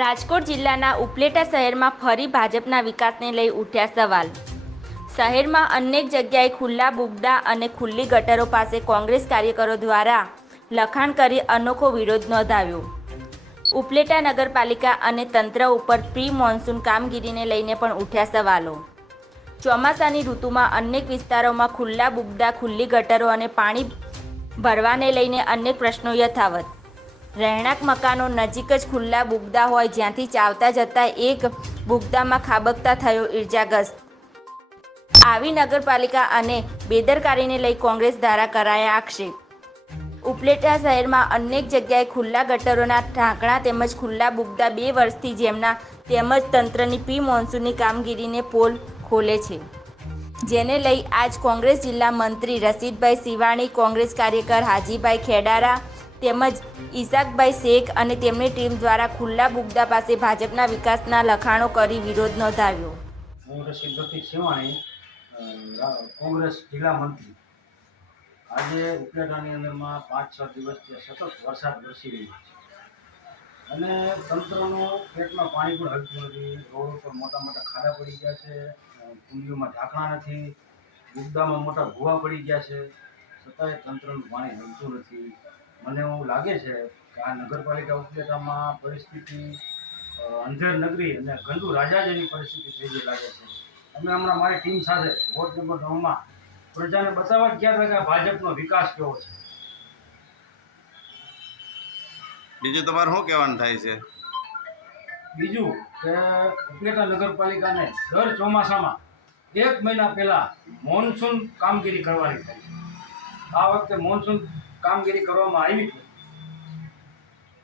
રાજકોટ જિલ્લાના ઉપલેટા શહેરમાં ફરી ભાજપના વિકાસને લઈ ઉઠ્યા સવાલ. શહેરમાં અનેક જગ્યાએ ખુલ્લા બુગદા અને ખુલ્લી ગટરો પાસે કોંગ્રેસ કાર્યકરો દ્વારા લખાણ કરી અનોખો વિરોધ નોંધાવ્યો. ઉપલેટા નગરપાલિકા અને તંત્ર ઉપર પ્રી મોન્સૂન કામગીરીને લઈને પણ ઉઠ્યા સવાલો. ચોમાસાની ઋતુમાં અનેક વિસ્તારોમાં ખુલ્લા બુગદા, ખુલ્લી ગટરો અને પાણી ભરવાને લઈને અનેક પ્રશ્નો યથાવત. રહેણાંક મકાનો નજીક જ ખુલ્લા બુગદા હોય જ્યાંથી ચાવતા જતા એક બુગદામાં ખાબકતા થયો ઇજાગ્રસ્ત આવી નગરપાલિકા અને બેદરકારીને લઈ કોંગ્રેસ દ્વારા કરાયા આક્ષેપ. ઉપલેટા શહેરમાં અનેક જગ્યાએ ખુલ્લા ગટરોના ઢાંકણા તેમજ ખુલ્લા બુગદા બે વર્ષથી જેમના તેમજ તંત્રની પ્રી મોન્સૂનની કામગીરીને પોલ ખોલે છે. જેને લઈ આજ કોંગ્રેસ જિલ્લા મંત્રી રસીદભાઈ સિવાણી કોંગ્રેસ કાર્યકર હાજીભાઈ ખેડારા તેમજ ઇસાકભાઈ શેખ અને તેમની ટીમ દ્વારા ખુલ્લા બુગદા પાસે ભાજપના વિકાસના લખાણો કરી વિરોધ નોંધાવ્યો. હું ભક્તિ સિવાણી કોંગ્રેસ જિલ્લા મંત્રી. આજે ઉપલેટાની અંદરમાં પાંચ છ દિવસથી સતત વરસાદ વરસી રહ્યો છે. અને તંત્રનું પેટમાં પાણી પણ હલતું નથી, રોડ ઉપર મોટા મોટા ખાડા પડી ગયા છે કુંડીઓમાં ઢાંકણા નથી, બુગદામાં મોટા ભૂવા પડી ગયા છે. છતાંય તંત્રનું પાણી હલતું નથી. મને એવું લાગે છે કે આ નગરપાલિકા ઉપલેટામાં પરિસ્થિતિ અંધેર નગરી અને ગંદુ રાજા જેવી પરિસ્થિતિ થઈ ગઈ લાગે છે. અમે હમણાં મારી ટીમ સાથે વોર્ડ નંબર નવમાં પ્રજાને બતાવવા ગયા હતા કે ભાજપનો વિકાસ કેવો છે. બીજું તમારે શું કહેવાનું થાય છે? બીજું કે ઉપલેટા નગરપાલિકાને દર ચોમાસામાં એક મહિના પહેલાં મોન્સૂન કામગીરી કરવાની થાય આ વખતે મોન્સૂન કામગીરી કરવામાં આવી છે